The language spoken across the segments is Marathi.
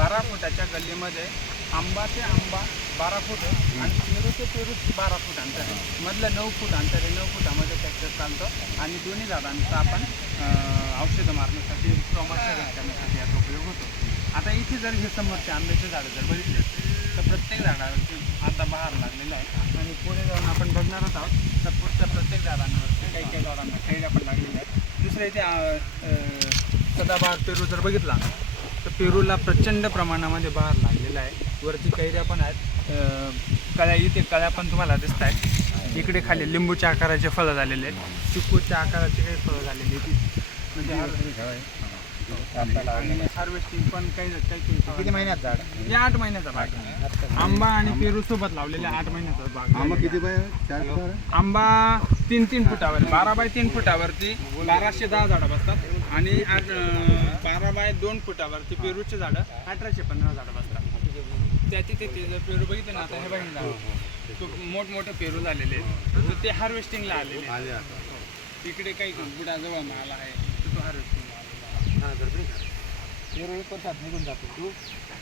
बारा फुटाच्या गल्लीमध्ये आंबा ते आंबा बारा फूट आहे आणि पेरू ते पेरू बारा फूट अंतर आहे. मधलं नऊ फूट अंतर आहे. नऊ फुटामध्ये ट्रॅक्टर चालतो आणि दोन्ही झाडांचा आपण औषधं मारण्यासाठी प्रमाण करण्यासाठी याचा उपयोग होतो. आता इथे जर हे समोरचे आंब्याचे झाडं जर बघितले तर प्रत्येक झाडावरती आता बहार लागलेला आहे. आणि पुढे जाऊन आपण बघणारच आहोत तर पुढच्या प्रत्येक झाडांवरती काही काही झाडांना कैऱ्या पण लागलेल्या आहेत. दुसरं इथे सदाबहार पेरू जर बघितला तर पेरूला प्रचंड प्रमाणामध्ये बहार लागलेला आहे. वरती कैऱ्या पण आहेत. कळ्या इथे कळ्या पण तुम्हाला दिसत आहेत. इकडे खाली लिंबूच्या आकाराचे फळं झालेले आहेत. चिकूच्या आकाराचे काही फळं झालेली आहेत. म्हणजे हार्वेस्टिंग पण काही किती महिन्यात झाड? हे आठ महिन्याचा बाग आहे. आंबा आणि पेरू सोबत लावलेले आठ महिन्याचा बाग आंबा. किती बाय? आंबा तीन तीन फुटावर बारा बाय तीन फुटावरती बाराशे दहा झाडं बसतात. आणि आठ बारा बाय दोन फुटावरती पेरूचे झाडं अठराशे पंधरा झाडं बसतात. त्याची ते ते जर पेरू बघितलं ना आता हे बघितलं झाड खूप मोठमोठे पेरू झालेले आहेत. तर ते हार्वेस्टिंगला आलेले. आले. तिकडे काही बुडाजवळ माल आहे तो हार्वेस्टिंगला आलेला पेरू एक वर्षात निघून जातो. तू? आहे.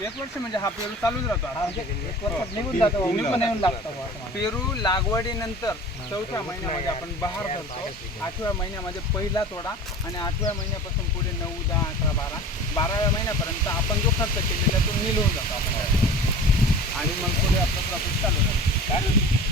एक वर्ष म्हणजे हा पेरू चालूच राहतो आता. एक वर्षात निघून तीन- जातो तीन निघून येऊन लागतो बुवा असं मला. पेरू लागवडीनंतर चौथ्या महिन्यामध्ये आपण बहार धरतो. आठव्या महिन्यामध्ये पहिला तोडा आणि आठव्या महिन्यापासून पुढे नऊ दहा अकरा बारा. बाराव्या महिन्यापर्यंत आपण जो खर्च केलेला तो नील होऊन जातो आपण. आणि मग पुढे आपलं प्रॉफिट चालू राहतो.